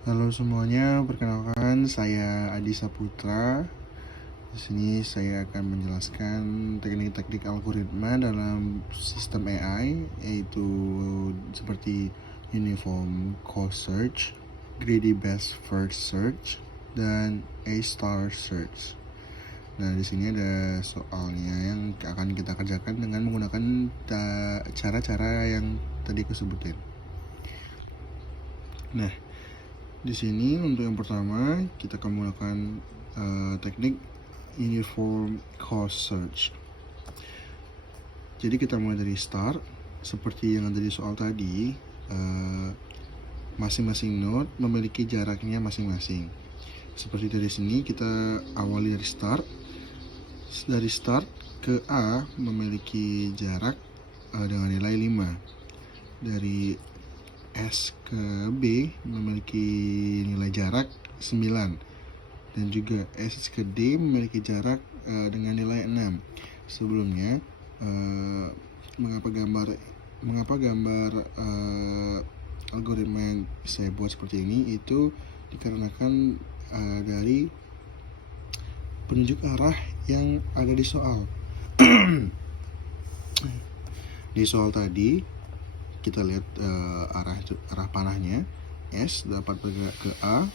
Halo semuanya, perkenalkan saya Adi Saputra. Di sini saya akan menjelaskan teknik-teknik algoritma dalam sistem AI, yaitu seperti Uniform Cost Search, Greedy Best First Search, dan A-Star Search. Nah, di sini ada soalnya yang akan kita kerjakan dengan menggunakan cara-cara yang tadi aku sebutin. Nah, di sini untuk yang pertama kita akan menggunakan teknik Uniform Cost Search. Jadi kita mulai dari start, seperti yang ada di soal tadi, masing-masing node memiliki jaraknya masing-masing. Seperti dari sini kita awali dari start. Dari start ke A memiliki jarak dengan nilai 5. Dari S ke B memiliki nilai jarak 9, dan juga S ke D memiliki jarak dengan nilai 6. Sebelumnya mengapa gambar algoritma yang saya buat seperti ini itu dikarenakan dari penunjuk arah yang ada di soal. Di soal tadi kita lihat arah panahnya. S dapat bergerak ke A,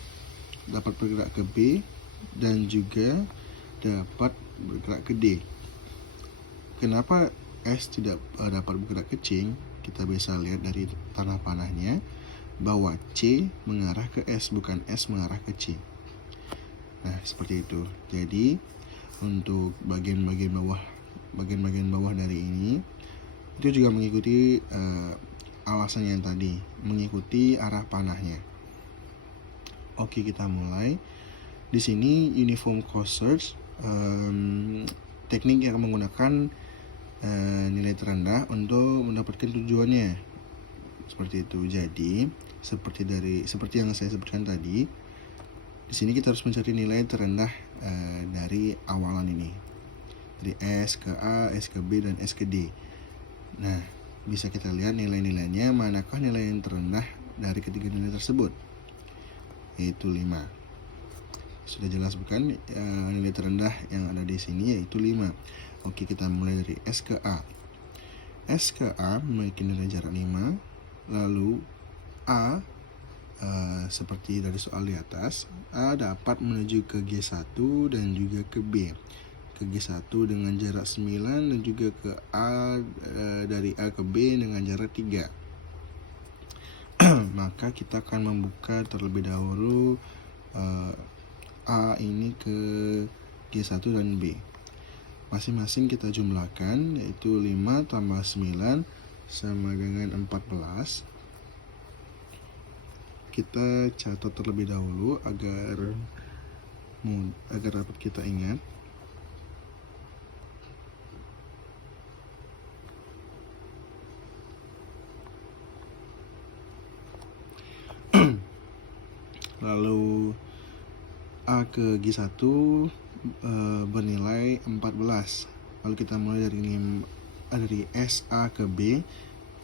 dapat bergerak ke B, dan juga dapat bergerak ke D. Kenapa S tidak dapat bergerak ke C? Kita bisa lihat dari tanah panahnya bahwa C mengarah ke S, bukan S mengarah ke C. Nah, seperti itu. Jadi untuk bagian-bagian bawah dari ini itu juga mengikuti alasannya yang tadi, mengikuti arah panahnya. Oke, kita mulai. Di sini Uniform Cost Search, teknik yang menggunakan nilai terendah untuk mendapatkan tujuannya. Seperti itu. Jadi, seperti yang saya sebutkan tadi, di sini kita harus mencari nilai terendah dari awalan ini. Dari S ke A, S ke B, dan S ke D. Nah, bisa kita lihat nilai-nilainya, manakah nilai yang terendah dari ketiga nilai tersebut, yaitu 5. Sudah jelas bukan? Nilai terendah yang ada di sini yaitu 5. Oke, kita mulai dari S ke A. S ke A memiliki nilai jarak 5. Lalu A, seperti dari soal di atas, A dapat menuju ke G1 dan juga ke B. Ke G1 dengan jarak 9 dan juga ke A, dari A ke B dengan jarak 3. Maka kita akan membuka terlebih dahulu A ini ke G1 dan B. Masing-masing kita jumlahkan, yaitu 5 tambah 9 sama dengan 14. Kita catat terlebih dahulu agar dapat kita ingat. Lalu A ke G1 bernilai 14. Lalu kita mulai dari SA ke B.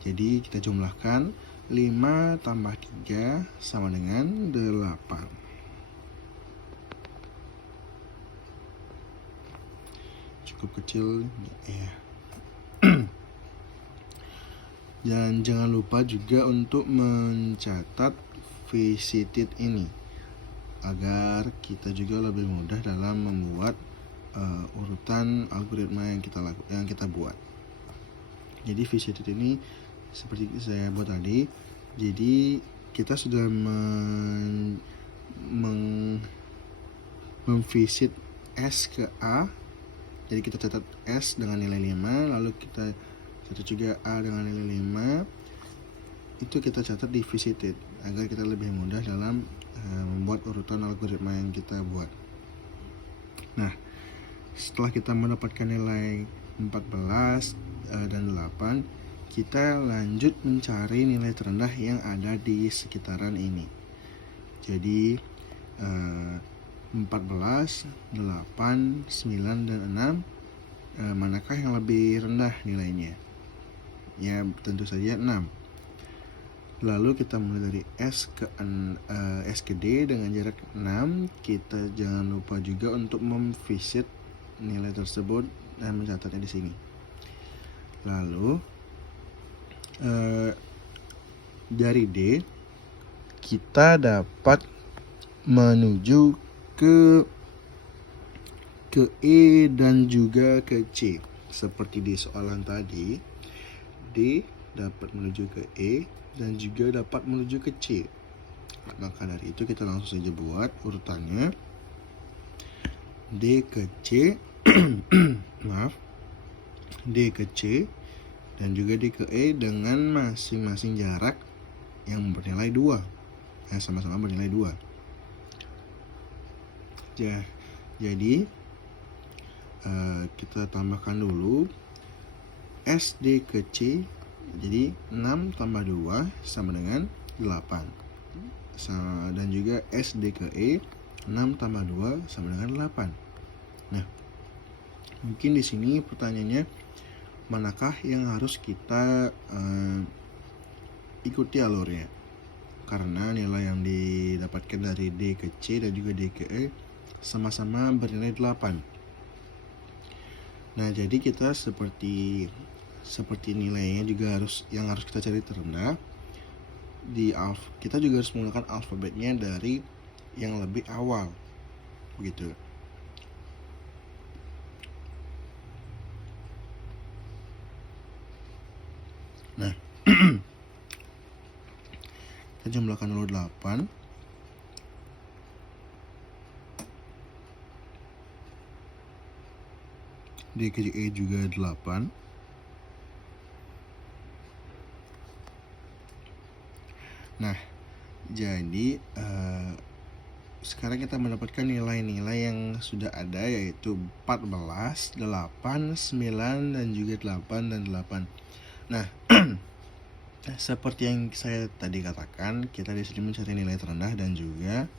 Jadi kita jumlahkan 5 tambah 3 sama dengan 8. Cukup kecil ya. Dan jangan lupa juga untuk mencatat visited ini, agar kita juga lebih mudah dalam membuat urutan algoritma yang kita buat. Jadi visited ini seperti saya buat tadi. Jadi kita sudah memvisit S ke A. Jadi kita catat S dengan nilai 5, lalu kita catat juga A dengan nilai 5. Itu kita catat di visited agar kita lebih mudah dalam membuat urutan algoritma yang kita buat. Nah, setelah kita mendapatkan nilai 14 dan 8, kita lanjut mencari nilai terendah yang ada di sekitaran ini. Jadi 14, 8, 9, dan 6, manakah yang lebih rendah nilainya? Ya, tentu saja 6. Lalu kita mulai dari S ke D dengan jarak 6. Kita jangan lupa juga untuk memvisit nilai tersebut dan mencatatnya di sini. Lalu dari D kita dapat menuju ke E dan juga ke C. Seperti di soalan tadi, D dapat menuju ke E dan juga dapat menuju ke C. Maka dari itu kita langsung saja buat urutannya. D ke C maaf, D ke C dan juga D ke E dengan masing-masing jarak yang bernilai 2, sama-sama bernilai 2. Jadi kita tambahkan dulu SD ke C. Jadi 6 tambah 2 sama dengan 8. Dan juga SD ke E, 6 tambah 2 sama dengan 8. Nah, mungkin di sini pertanyaannya, manakah yang harus kita ikuti alurnya? Karena nilai yang didapatkan dari D ke C dan juga D ke E sama-sama bernilai 8. Nah, jadi kita seperti nilainya juga harus kita cari terendah. Kita juga harus menggunakan alfabetnya dari yang lebih awal, begitu. Nah, kita jumlahkan dulu 8. D ke E juga 8. Nah, jadi sekarang kita mendapatkan nilai-nilai yang sudah ada, yaitu 14, 8, 9, dan juga 8 dan 8. Nah, seperti yang saya tadi katakan, kita di sini mencari nilai terendah dan juga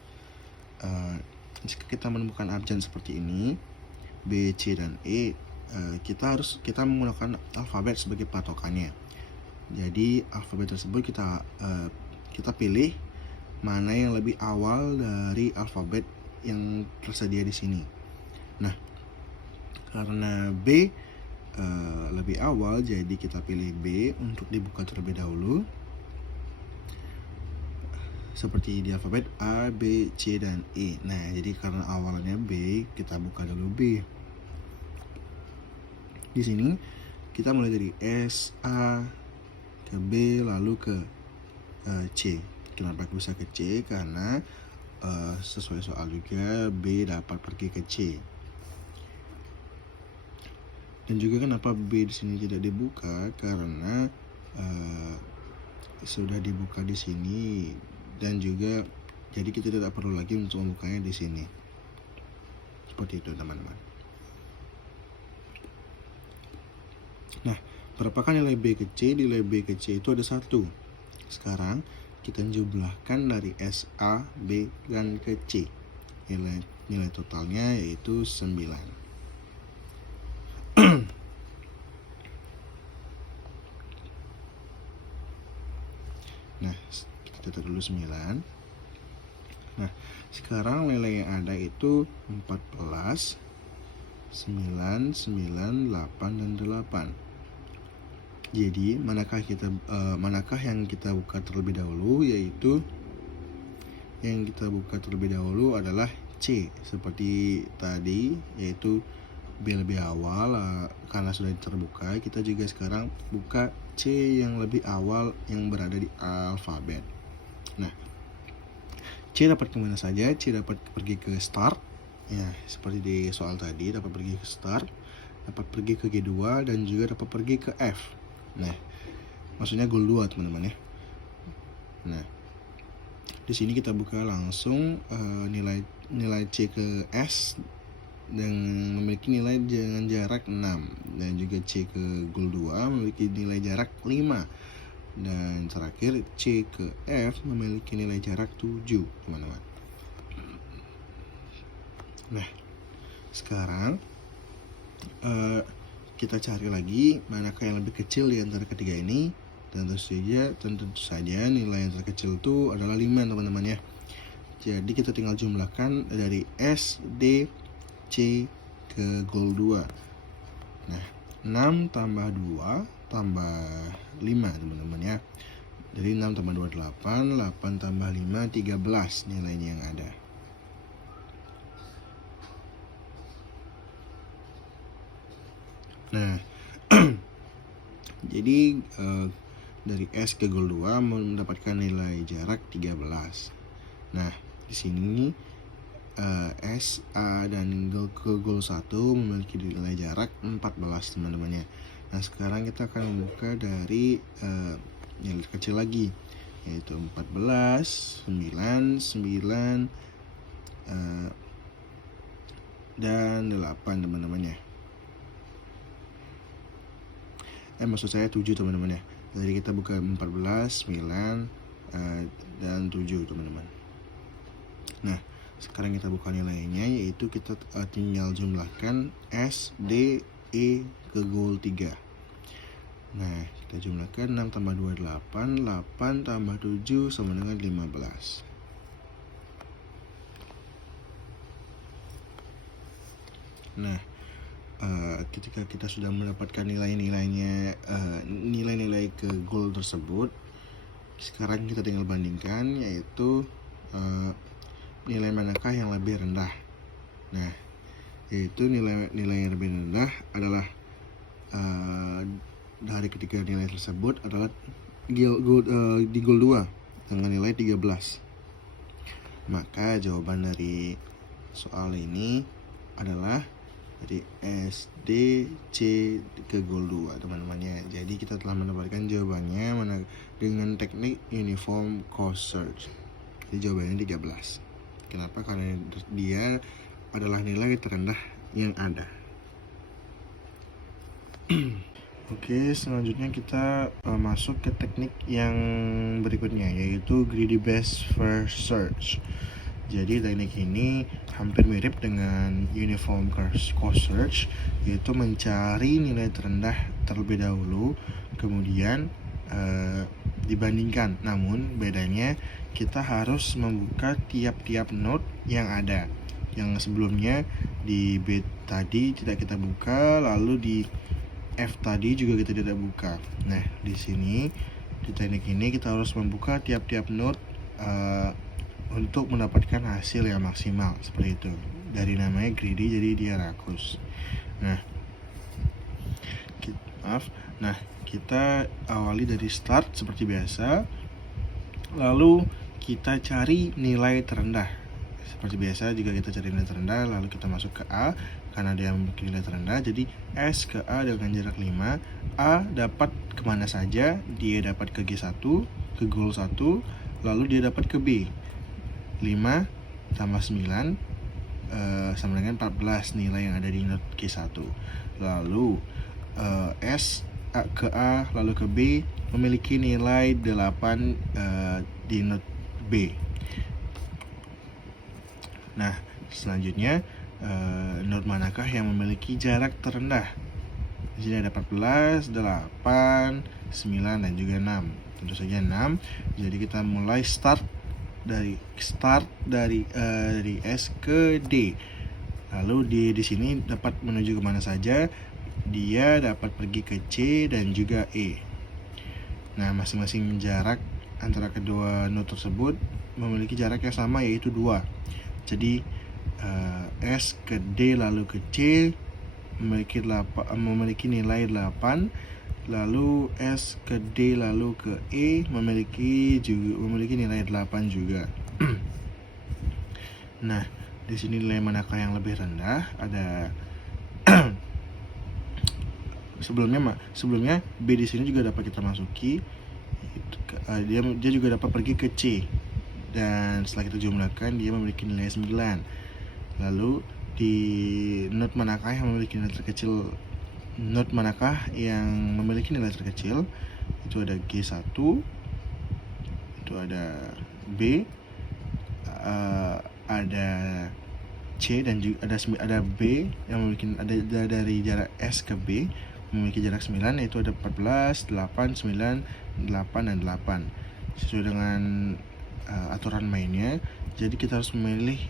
jika kita menemukan abjad seperti ini, B, C, dan E, kita menggunakan alfabet sebagai patokannya. Jadi alfabet tersebut kita pilih mana yang lebih awal dari alfabet yang tersedia di sini. Nah, karena B lebih awal, jadi kita pilih B untuk dibuka terlebih dahulu. Seperti di alfabet A, B, C, dan E. Nah, jadi karena awalnya B, kita buka dulu B. Di sini kita mulai dari S, A, ke B, lalu ke C. Kenapa bisa ke C? Karena sesuai soal juga B dapat pergi ke C. Dan juga kenapa B di sini tidak dibuka? Karena sudah dibuka di sini, dan juga jadi kita tidak perlu lagi untuk membukanya di sini. Seperti itu, teman-teman. Nah, berapakah nilai B ke C? Nilai B ke C itu ada 1. Sekarang kita jumlahkan dari S, A, B, dan ke C. Nilai totalnya yaitu 9. Nah, kita catat dulu 9. Nah, sekarang nilai yang ada itu 14, 9, 9, 8, dan 8. Jadi, manakah yang kita buka terlebih dahulu? Yaitu yang kita buka terlebih dahulu adalah C, seperti tadi, yaitu B lebih awal. Karena sudah terbuka, kita juga sekarang buka C yang lebih awal yang berada di alfabet. Nah, C dapat kemana saja? C dapat pergi ke start, ya, seperti di soal tadi, dapat pergi ke start, dapat pergi ke G2, dan juga dapat pergi ke F. Nah, maksudnya goal 2, teman-teman ya. Nah, di sini kita buka langsung nilai C ke S dan memiliki nilai dengan jarak 6, dan juga C ke goal 2 memiliki nilai jarak 5, dan terakhir C ke F memiliki nilai jarak 7, teman-teman. Nah, sekarang kita cari lagi manakah yang lebih kecil di antara ketiga ini. Dan tentu saja nilai yang terkecil itu adalah 5 teman-teman ya. Jadi kita tinggal jumlahkan dari S, D, C ke goal 2. Nah, 6 tambah 2 tambah 5 teman-teman ya. Jadi 6 tambah 2 8, 8 tambah 5 13 nilainya yang ada. Nah, jadi dari S ke goal 2 mendapatkan nilai jarak 13. Nah, di sini S, A, dan ke goal 1 memiliki nilai jarak 14 teman-teman ya. Nah, sekarang kita akan membuka dari yang kecil lagi, yaitu 14, 9, 9, dan 8 teman-teman ya. Maksud saya 7 teman-teman ya. Jadi kita buka 14, 9, dan 7 teman-teman. Nah, sekarang kita buka nilainya, yaitu kita tinggal jumlahkan S, D, E ke goal 3. Nah, kita jumlahkan 6 tambah 2 8, 8 tambah 7 sama dengan 15. Nah, ketika kita sudah mendapatkan nilai-nilainya, nilai-nilai ke goal tersebut, sekarang kita tinggal bandingkan, yaitu nilai manakah yang lebih rendah. Nah, yaitu nilai yang lebih rendah adalah dari ketiga nilai tersebut adalah di goal 2 dengan nilai 13. Maka jawaban dari soal ini adalah dari S, D, C ke goal 2 teman-temannya. Jadi kita telah mendapatkan jawabannya dengan teknik uniform cost search. Jadi jawabannya 13. Kenapa? Karena dia adalah nilai terendah yang ada. Oke, selanjutnya kita masuk ke teknik yang berikutnya, yaitu greedy best first search. Jadi teknik ini hampir mirip dengan uniform cost search, yaitu mencari nilai terendah terlebih dahulu, kemudian dibandingkan. Namun bedanya kita harus membuka tiap-tiap node yang ada. Yang sebelumnya di B tadi tidak kita buka, lalu di F tadi juga kita tidak buka. Nah, di sini di teknik ini kita harus membuka tiap-tiap node untuk mendapatkan hasil yang maksimal, seperti itu. Dari namanya greedy jadi dia rakus. Nah, kita awali dari start seperti biasa, lalu kita cari nilai terendah. Seperti biasa juga kita cari nilai terendah, lalu kita masuk ke A karena dia memiliki nilai terendah. Jadi S ke A dengan jarak 5. A dapat kemana saja? Dia dapat ke G1, ke goal 1, lalu dia dapat ke B. 5 tambah 9 sama dengan 14 nilai yang ada di node G1. Lalu S ke A lalu ke B memiliki nilai 8 di node B. Nah, selanjutnya node manakah yang memiliki jarak terendah? Di sini ada 14, 8, 9, dan juga 6. Tentu saja 6. Jadi kita mulai start dari S ke D. Lalu di sini dapat menuju kemana saja? Dia dapat pergi ke C dan juga E. Nah, masing-masing jarak antara kedua node tersebut memiliki jarak yang sama, yaitu 2. Jadi S ke D lalu ke C memiliki nilai 8. Lalu S ke D lalu ke E memiliki nilai 8 juga. Nah, di sini nilai manakah yang lebih rendah? Ada sebelumnya B di sini juga dapat kita masuki. Dia juga dapat pergi ke C. Dan setelah kita jumlahkan dia memiliki nilai 9. Lalu di node manakah yang memiliki nilai terkecil? Node manakah yang memiliki nilai terkecil? Itu ada G1, itu ada B, ada C, dan juga ada B yang memiliki dari jarak S ke B memiliki jarak 9, yaitu ada 14, 8, 9, 8, dan 8 sesuai dengan aturan mainnya. Jadi kita harus memilih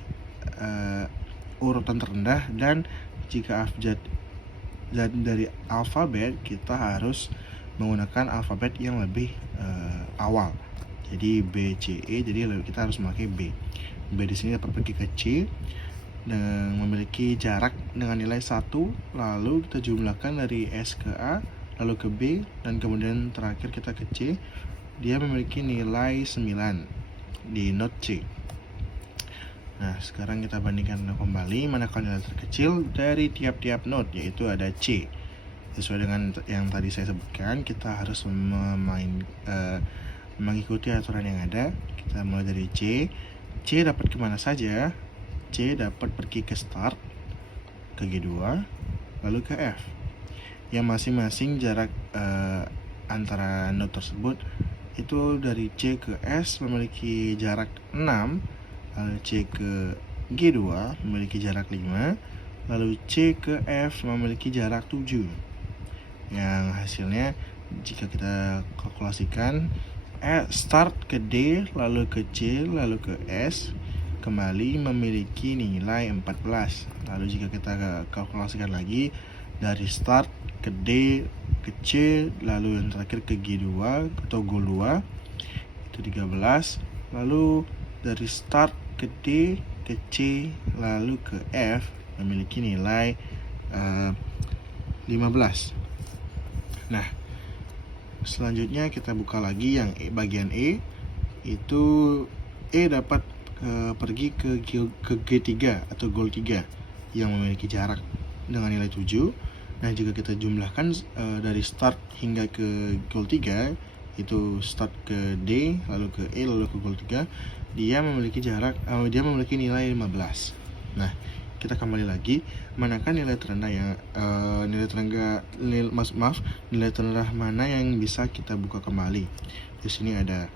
urutan terendah, dan jika abjad dari alfabet kita harus menggunakan alfabet yang lebih awal. Jadi B, C, E, jadi kita harus memakai B. B di sini dapat pergi ke C dan memiliki jarak dengan nilai 1, lalu kita jumlahkan dari S ke A, lalu ke B, dan kemudian terakhir kita ke C. Dia memiliki nilai 9 di note C. Nah, sekarang kita bandingkan kembali manakah nilai terkecil dari tiap-tiap note, yaitu ada C. Sesuai dengan yang tadi saya sebutkan, kita harus mengikuti aturan yang ada. Kita mulai dari C. C dapat kemana saja? C dapat pergi ke start, ke G2, lalu ke F. Yang masing-masing jarak antara note tersebut itu dari C ke S memiliki jarak 6, lalu C ke G2 memiliki jarak 5, lalu C ke F memiliki jarak 7. Yang hasilnya jika kita kalkulasikan, start ke D, lalu ke C, lalu ke S, kembali memiliki nilai 14. Lalu jika kita kalkulasikan lagi, dari start ke D, ke C, lalu yang terakhir ke G2 atau goal 2 itu 13. Lalu dari start ke D, ke C, lalu ke F memiliki nilai 15. Nah, selanjutnya kita buka lagi yang bagian E. Itu E dapat pergi ke G3 atau goal 3 yang memiliki jarak dengan nilai 7. Nah, jika kita jumlahkan dari start hingga ke goal 3, itu start ke D, lalu ke E, lalu ke goal 3, dia memiliki nilai 15. Nah, kita kembali lagi, manakah nilai terendah nilai terendah mana yang bisa kita buka kembali. Di sini ada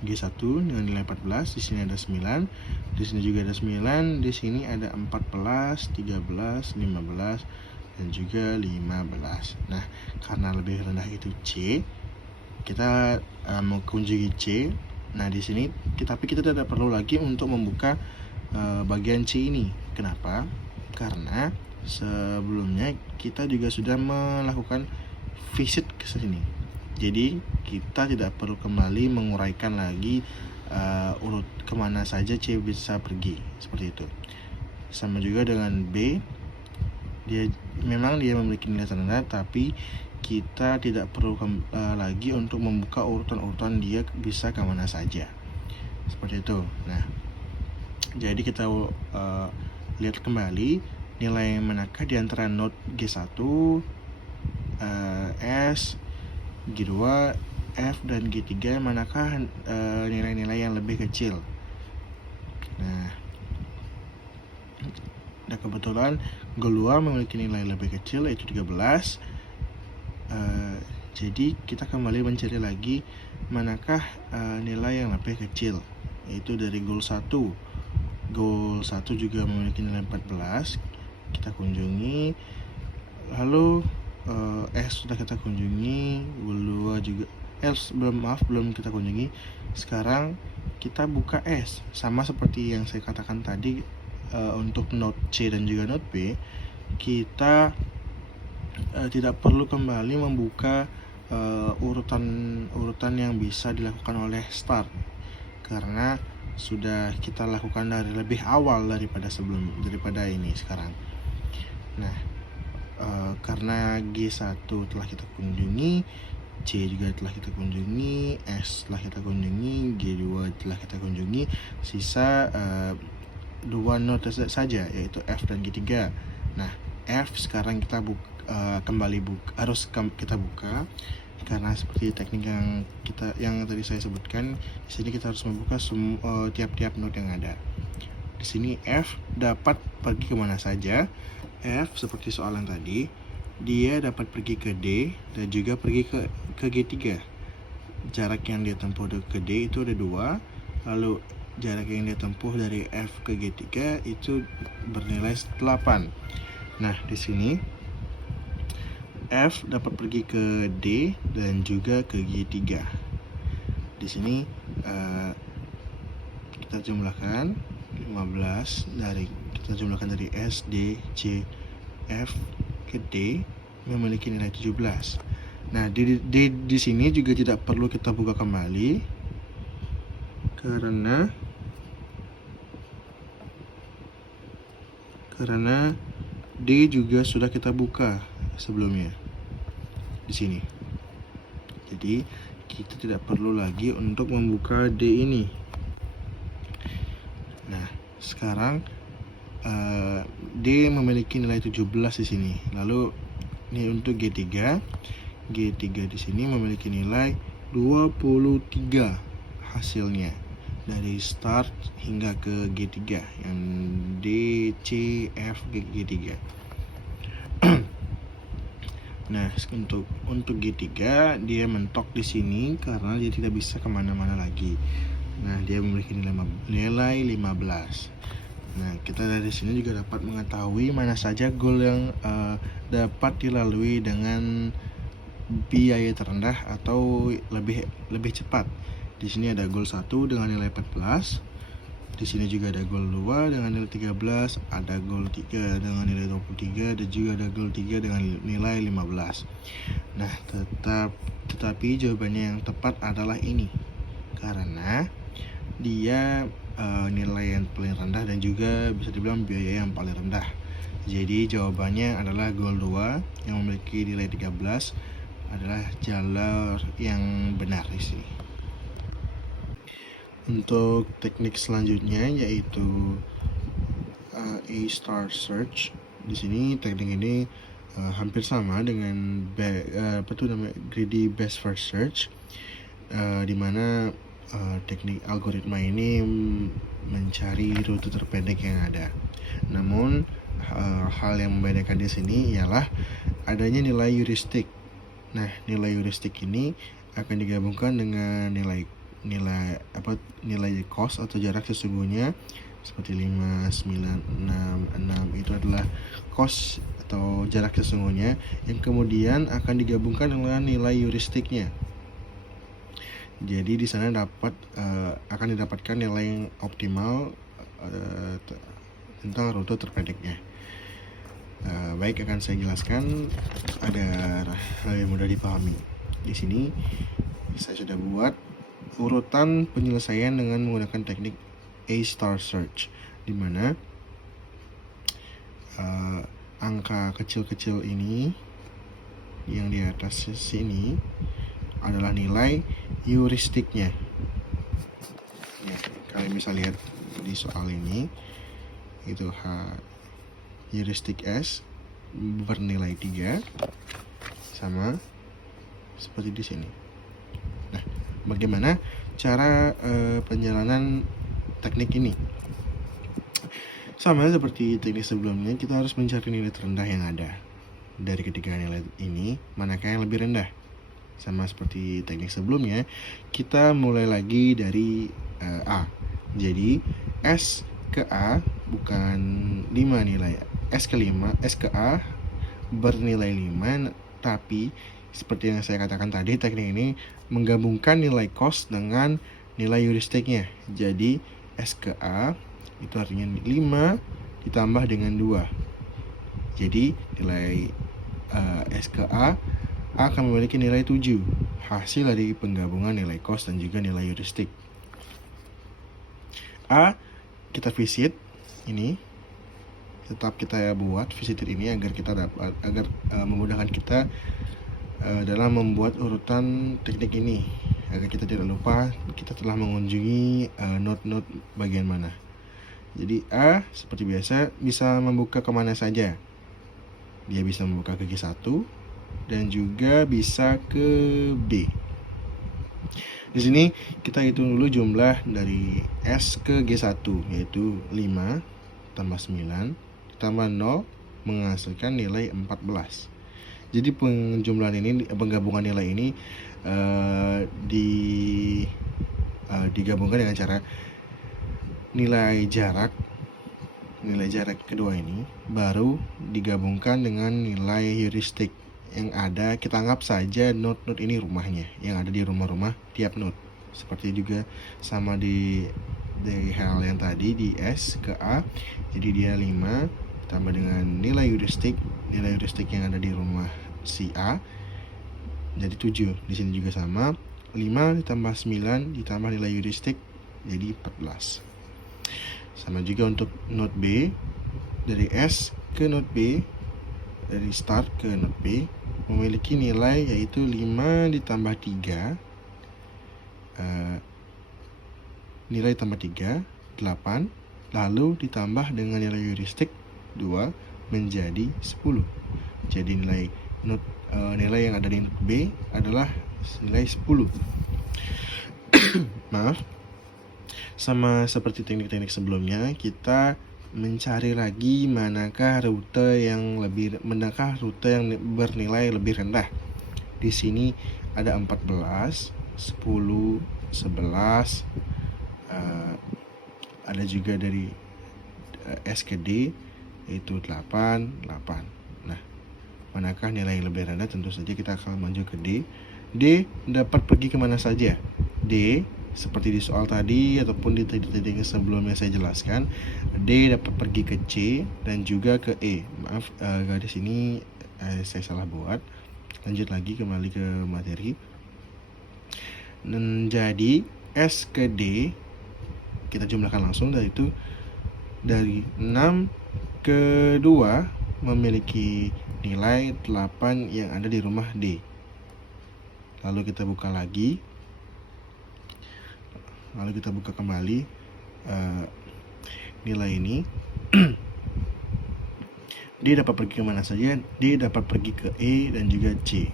G1 dengan nilai 14, di sini ada 9, di sini juga ada 9, di sini ada 14, 13, 15, dan juga 15. Nah, karena lebih rendah itu C, kita mengunjungi C. Nah, di sini tapi kita tidak perlu lagi untuk membuka bagian C ini. Kenapa? Karena sebelumnya kita juga sudah melakukan visit ke sini. Jadi kita tidak perlu kembali menguraikan lagi urut kemana saja C bisa pergi, seperti itu. Sama juga dengan B, dia memiliki nilai terendah, tapi kita tidak perlu lagi untuk membuka urutan-urutan dia bisa kemana saja, seperti itu. Nah, jadi kita lihat kembali nilai manakah di antara note G1, S, G2, F, dan G3, manakah nilai-nilai yang lebih kecil. Nah, kebetulan goal 2 memiliki nilai lebih kecil, yaitu 13. Jadi kita kembali mencari lagi manakah nilai yang lebih kecil, yaitu dari goal 1. Goal 1 juga memiliki nilai 14, kita kunjungi. Lalu S sudah kita kunjungi, goal 2 juga belum kita kunjungi. Sekarang kita buka S, sama seperti yang saya katakan tadi. Untuk note C dan juga note B, kita tidak perlu kembali membuka urutan yang bisa dilakukan oleh start, karena sudah kita lakukan dari lebih awal daripada ini sekarang. Nah, karena G1 telah kita kunjungi, C juga telah kita kunjungi, S telah kita kunjungi, G2 telah kita kunjungi, sisa 2 note saja, yaitu F dan G3. Nah, F sekarang kita harus kita buka, karena seperti teknik yang tadi saya sebutkan. Di sini kita harus membuka tiap-tiap note yang ada. Di sini F dapat pergi kemana saja. F seperti soalan tadi, dia dapat pergi ke D dan juga pergi ke G3. Jarak yang dia tempuh ke D itu ada 2, lalu jarak yang dia tempuh dari F ke G3 itu bernilai 8. Nah, di sini F dapat pergi ke D dan juga ke G3. Di sini kita jumlahkan 15 kita jumlahkan dari S, D, C, F ke D memiliki nilai 17. Nah, di sini juga tidak perlu kita buka kembali karena D juga sudah kita buka sebelumnya di sini. Jadi kita tidak perlu lagi untuk membuka D ini. Nah, sekarang D memiliki nilai 17 di sini. Lalu ini untuk G3 di sini memiliki nilai 23 hasilnya dari start hingga ke G3 yang D, C, F, G3. Nah, untuk G3 dia mentok di sini karena dia tidak bisa kemana-mana lagi. Nah, dia memiliki nilai 15. Nah, kita dari sini juga dapat mengetahui mana saja goal yang dapat dilalui dengan biaya terendah atau lebih cepat. Di sini ada goal 1 dengan nilai 14. Di sini juga ada goal 2 dengan nilai 13, ada goal 3 dengan nilai 23 dan juga ada goal 3 dengan nilai 15. Nah, tetapi jawabannya yang tepat adalah ini. Karena dia nilai yang paling rendah dan juga bisa dibilang biaya yang paling rendah. Jadi jawabannya adalah goal 2 yang memiliki nilai 13 adalah jalur yang benar di sini. Untuk teknik selanjutnya yaitu A* search. Di sini teknik ini hampir sama dengan greedy best first search, di mana teknik algoritma ini mencari rute terpendek yang ada. Namun hal yang membedakan di sini ialah adanya nilai heuristik. Nah, nilai heuristik ini akan digabungkan dengan nilai cost atau jarak sesungguhnya seperti 5, 9, 6, 6 itu adalah cost atau jarak sesungguhnya yang kemudian akan digabungkan dengan nilai heuristiknya. Jadi di sana akan didapatkan nilai yang optimal tentang rute terpendeknya. Baik, akan saya jelaskan agar lebih mudah dipahami. Di sini saya sudah buat urutan penyelesaian dengan menggunakan teknik A* search, di mana angka kecil-kecil ini yang di atas sini adalah nilai heuristiknya. Ya, kalian bisa lihat di soal ini itu heuristik S bernilai 3 sama seperti di sini. Nah, bagaimana cara penjalanan teknik ini? Sama seperti teknik sebelumnya, kita harus mencari nilai terendah yang ada. Dari ketiga nilai ini, manakah yang lebih rendah? Sama seperti teknik sebelumnya, kita mulai lagi dari A. Jadi S ke A bukan 5 nilai. S ke A bernilai 5, tapi seperti yang saya katakan tadi, teknik ini menggabungkan nilai cost dengan nilai heuristiknya. Jadi S ke A itu artinya 5 ditambah dengan 2. Jadi nilai S ke A akan memiliki nilai 7, hasil dari penggabungan nilai cost dan juga nilai heuristik. A kita visit ini, tetap kita buat visitor ini agar memudahkan kita dalam membuat urutan teknik ini, agar kita tidak lupa kita telah mengunjungi node-node bagian mana. Jadi A seperti biasa bisa membuka kemana saja. Dia bisa membuka ke G1 dan juga bisa ke B. Di sini kita hitung dulu jumlah dari S ke G1, yaitu 5 tambah 9 tambah 0 menghasilkan nilai 14. Jadi penggabungan nilai ini digabungkan dengan cara nilai jarak kedua ini baru digabungkan dengan nilai heuristik yang ada, kita anggap saja node-node ini rumahnya, yang ada di rumah-rumah tiap node. Seperti juga sama di hal yang tadi, di S ke A, jadi dia 5 tambah dengan nilai heuristik yang ada di rumah si A, jadi 7. Di sini juga sama, 5 ditambah 9 ditambah nilai heuristik jadi 14. Sama juga untuk node B, dari S ke node B, dari start ke node B, memiliki nilai yaitu 5 ditambah 3, nilai tambah 3, 8, lalu ditambah dengan nilai heuristik 2 menjadi 10. Jadi nilai yang ada di node B adalah nilai 10. Maaf. Sama seperti teknik-teknik sebelumnya, kita mencari lagi manakah rute yang bernilai lebih rendah. Di sini ada 14, 10, 11, ada juga dari S ke D yaitu 8, 8. Nah, manakah nilai yang lebih rendah? Tentu saja kita akan maju ke D. D dapat pergi kemana saja. D seperti di soal tadi ataupun di titik yang sebelumnya saya jelaskan, D dapat pergi ke C dan juga ke E. Maaf, garis ini saya salah buat. Lanjut lagi, kembali ke materi. Jadi S ke D kita jumlahkan langsung, dari 6 ke 2 memiliki nilai 8 yang ada di rumah D. Lalu kita buka lagi. Lalu kita buka kembali nilai ini. D dapat pergi kemana saja? D dapat pergi ke E dan juga C.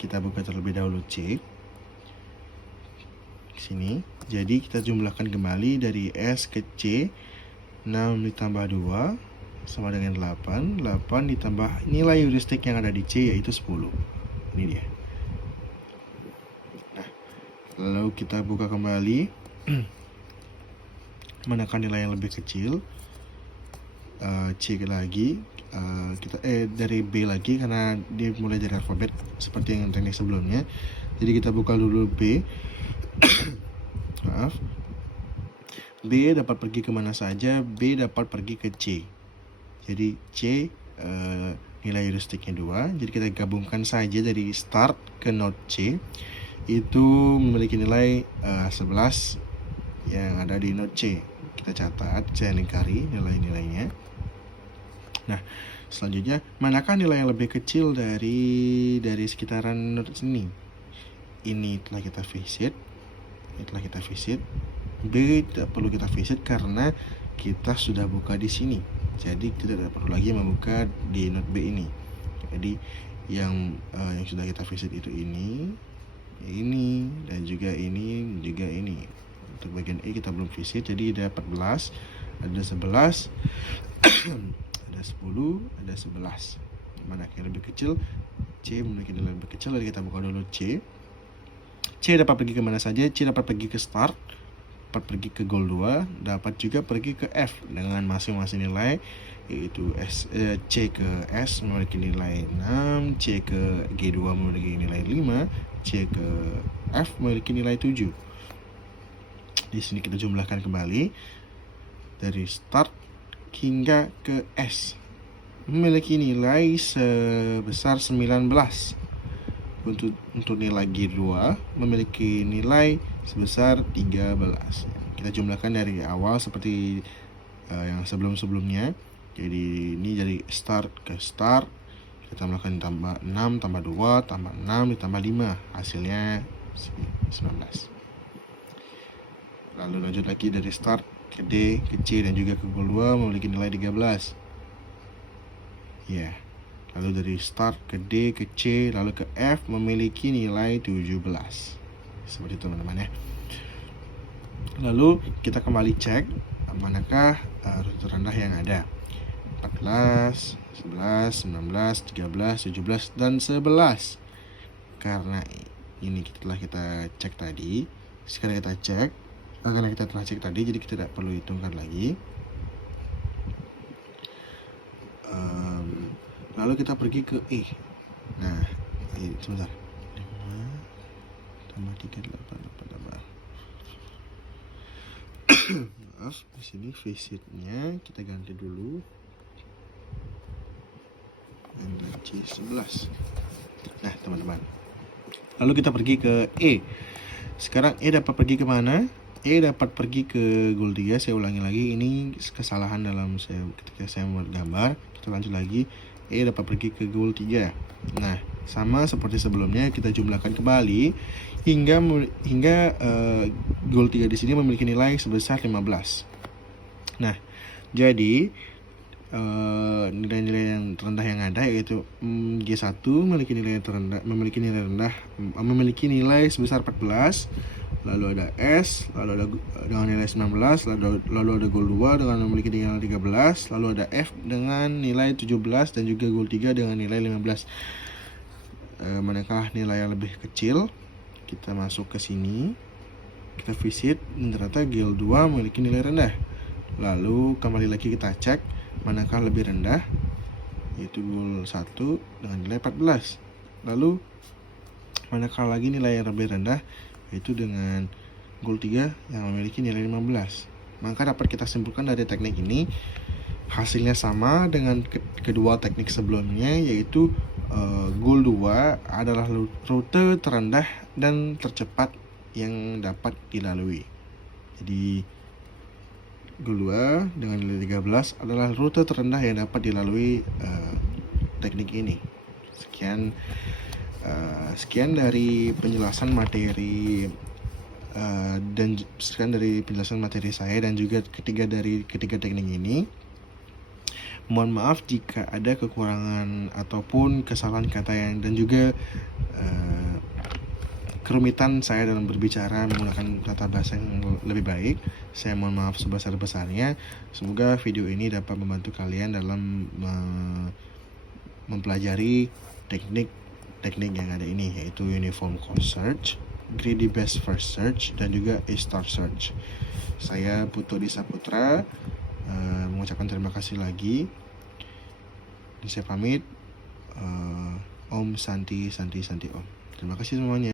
Kita buka terlebih dahulu C. Sini. Jadi kita jumlahkan kembali dari S ke C. 6 ditambah 2 sama dengan 8. 8 ditambah nilai heuristik yang ada di C yaitu 10. Ini dia. Lalu kita buka kembali. Manakah nilai yang lebih kecil? C lagi. Kita dari B lagi karena dia mulai dari alfabet seperti yang teknik sebelumnya. Jadi kita buka dulu B. Maaf. B dapat pergi kemana saja? B dapat pergi ke C. Jadi C nilai heuristiknya 2. Jadi kita gabungkan saja dari start ke node C. Itu memiliki nilai 11 yang ada di node C. Kita catat, saya lingkari nilai-nilainya. Nah, selanjutnya, manakah nilai yang lebih kecil dari sekitaran node ini? Ini telah kita visit. B tidak perlu kita visit karena kita sudah buka di sini. Jadi tidak perlu lagi membuka di node B ini. Jadi yang sudah kita visit itu ini dan juga ini. Untuk bagian E kita belum visit, jadi ada 14, ada 11, ada 10, ada 11. Mana yang lebih kecil? C memiliki nilai lebih kecil. Jadi kita buka dulu C. C dapat pergi kemana saja? C dapat pergi ke start, dapat pergi ke goal 2, dapat juga pergi ke F dengan masing-masing nilai, yaitu C ke S memiliki nilai 6, C ke G2 memiliki nilai 5, C ke F memiliki nilai 7. Di sini kita jumlahkan kembali dari start hingga ke S memiliki nilai sebesar 19. Untuk nilai G2 memiliki nilai sebesar 13. Kita jumlahkan dari awal seperti yang sebelum-sebelumnya. Jadi ini dari start ke start, kita melakukan tambah 6 tambah 2 tambah 6 ditambah 5, hasilnya 19. Lalu lanjut lagi dari start ke D, ke C dan juga ke goal 2 memiliki nilai 13. Ya. Lalu dari start ke D, ke C, lalu ke F memiliki nilai 17. Seperti itu teman-teman ya. Lalu kita kembali cek manakah rute terendah yang ada. 14, 11, 19, 13, 17, dan 11. Karena ini telah kita cek tadi. Sekarang kita cek. Karena kita telah cek tadi, jadi kita tidak perlu hitungkan lagi. Lalu kita pergi ke E. Nah, sebentar. 5 tambah 3 8 tambah. Maaf, di sini visitnya kita ganti dulu. Energi 11. Nah, teman-teman. Lalu kita pergi ke E. Sekarang E dapat pergi ke mana? E dapat pergi ke goal 3. Saya ulangi lagi, ini kesalahan dalam ketika saya membuat gambar. Kita lanjut lagi. E dapat pergi ke goal 3. Nah, sama seperti sebelumnya, kita jumlahkan kembali hingga goal 3 di sini memiliki nilai sebesar 15. Nah, jadi nilai-nilai yang terendah yang ada yaitu G1 memiliki nilai sebesar 14, lalu ada S, lalu ada dengan nilai 19, lalu ada goal 2 dengan memiliki nilai 13, lalu ada F dengan nilai 17 dan juga goal 3 dengan nilai 15. Manakah nilai yang lebih kecil? Kita masuk ke sini, kita visit, dan ternyata goal 2 memiliki nilai rendah. Lalu kembali lagi kita cek manakah lebih rendah, yaitu goal 1 dengan nilai 14. Lalu manakah lagi nilai yang lebih rendah, yaitu dengan goal 3 yang memiliki nilai 15. Maka dapat kita simpulkan dari teknik ini hasilnya sama dengan kedua teknik sebelumnya, yaitu goal 2 adalah rute terendah dan tercepat yang dapat dilalui. Jadi goal 2 dengan nilai 13 adalah rute terendah yang dapat dilalui teknik ini. Sekian dari penjelasan materi dan sekian dari penjelasan materi saya dan juga ketiga teknik ini. Mohon maaf jika ada kekurangan ataupun kesalahan kata dan juga kerumitan saya dalam berbicara menggunakan tata bahasa yang lebih baik. Saya mohon maaf sebesar-besarnya. Semoga video ini dapat membantu kalian dalam mempelajari teknik yang ada ini, yaitu Uniform Cost Search, Greedy Best First Search, dan juga A-Star Search. Saya Putu Disaputra mengucapkan terima kasih lagi. Dan saya pamit. Om Santi Om. Terima kasih semuanya.